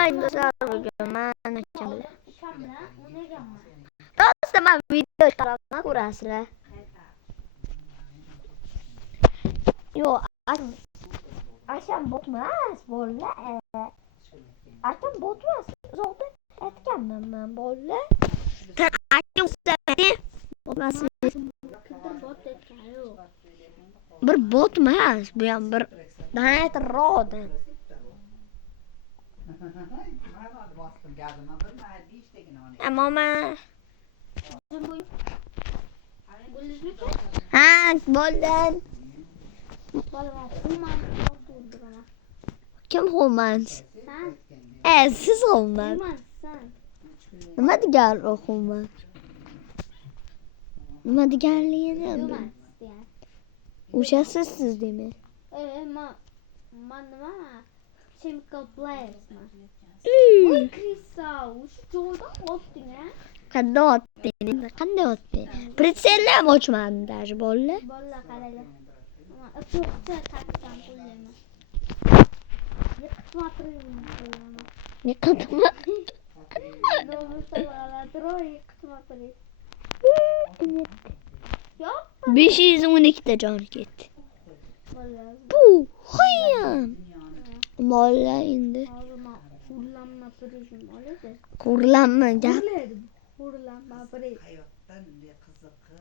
Do'stlar, bugun men Do'stlar, men video chiqaraman, ko'rasizlar. Yo'q, asham botmas, bolalar. Asham botmas. Uzoqda aytganman men, bolalar. Asham botmas. Bot aytgan yo'q. Bir botmas, bu ham bir donatorrodan. Mama. Ha, bo'ldim. Kim Xumans? Siz Xumans. Nima degan Xumans? Nima deganligini? O'sha siz demak. Men nima? Chemical playerman. Voy Krisa, o'sha joydan otding-a? Qanday otding? Pretselni ham ochmadim даже, bolalar. Bolalar qaranglar. To'xta takdan qo'ymayman. Yiqitma. Nomusalar, yiqitma qo'y. 512 ta joni ketdi. Bu xo'yam. Bolalar endi. Qo'rlanma gap. Qo'rlanma bir. Hayotdan ne qiziqib.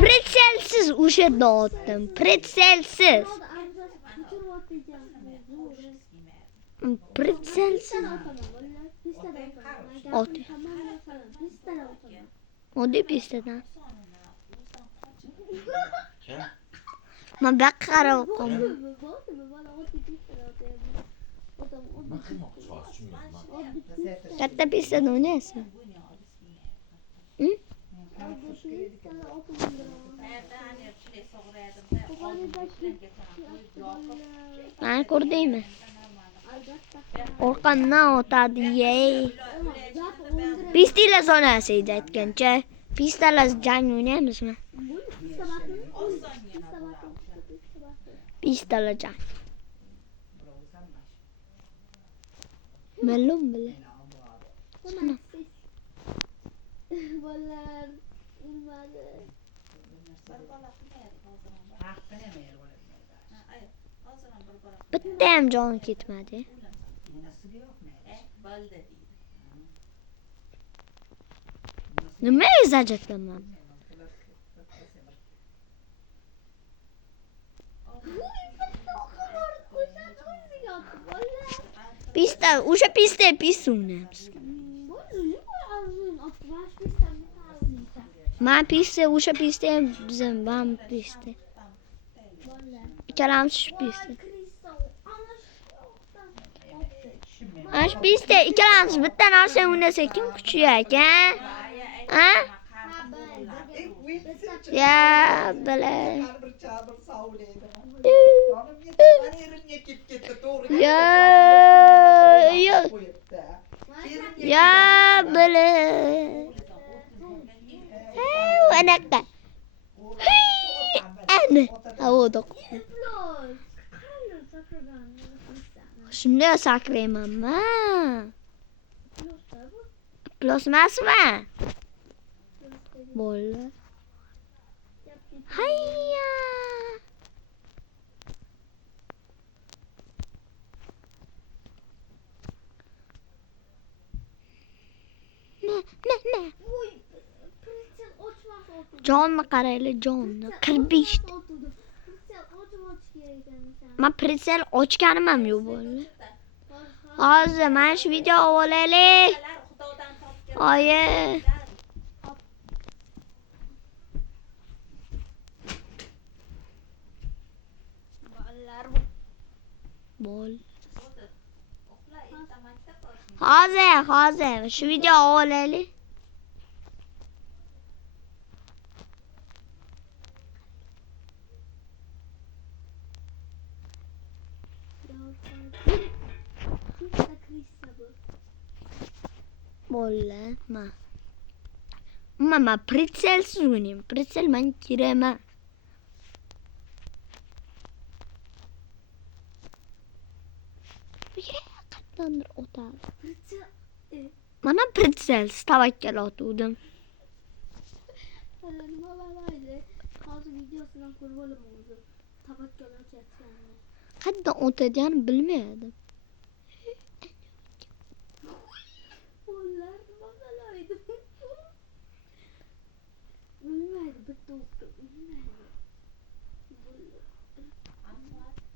Pretselsiz o'sha otdim. Pretselsiz. Pretselsiz. Oddiy pistadan. Men baq qarab qoldim. Katta pistada o'ynaysan. Ben ko'rdingmi? Orqamdan o'tadi, yey. Pistalar sonasida aytgancha, pistalar jang o'ynaymizmi? Pistalar jang. Ma'lum bile. Bolalar urmadi. Bitta ham jon ketmadi. Nima ajablanman? Pista, o'sha pista o'ynaymiz. Men pista, o'sha pista ham bizim ham pista. Ikkalamiz shu pista. Ash pista, ikkalamiz bitta narsa o'ynasak kim kuchli ekan? Ha? Ya, bala. Ya, bala. Anaqa. Ana, havoda. Shunday sakraymanmi? Plasmasmi? Bo'la. Hayya. Ne. Jonni qaraylar, jonni. 45. Men pritsel ochganim ham yo'q bo'ldi. Hozir men shu video olaylik. Oyi. Bol. Hozir shu video olaylik. Bolalar, mama pretselsiz o'ynayman. Pretsel men kiraman. Qayerdandir o'tadi. Pritsa. Mana pritsel tavakkal otuvdim. Nima bo'laydi? Hozir videosidan ko'rib olaman o'zim. Tavakkal o'tayotganini. Qayerdan o'tadiganini bilmaydim. Ular nima bo'laydi? Bilmaydi, bitta o'qdi. Bilmaydi.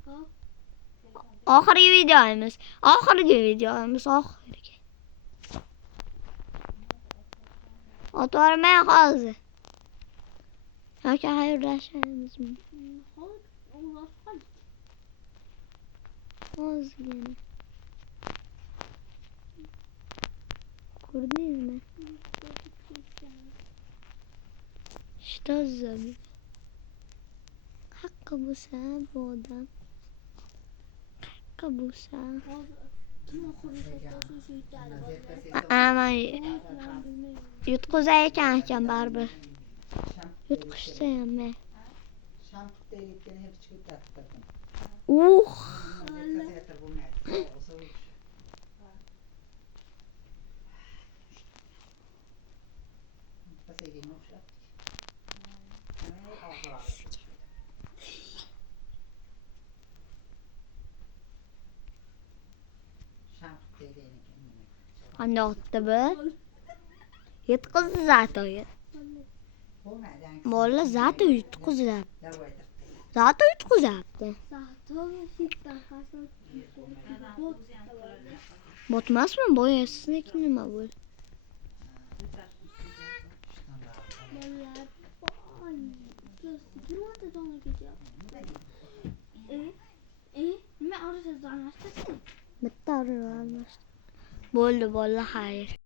Hop. Oxirgi videomiz. Oxirgi. O'tvormay hozir. Yoki xayrlashamizmi? Hop. Ular qol. Ozgina. Ko'rdingizmi? Что за Haqqa bo'lsa bu odam. Haqqa bo'lsa. Kim oxirgi fotosi yutadi? Aman yutqizay ekan baribir. Yutqizsa ham. Shampoo deyilgan hep çıkıp Uh. Qanday otdi bu? Yutqizdi zato. Bola zato yutqizyapti. Zato yutqizyapti. Botmasmi? Boyasizniki nima bu? Nima arasida almashtirsin? Bitta almashdi. Bo'ldi, xayr.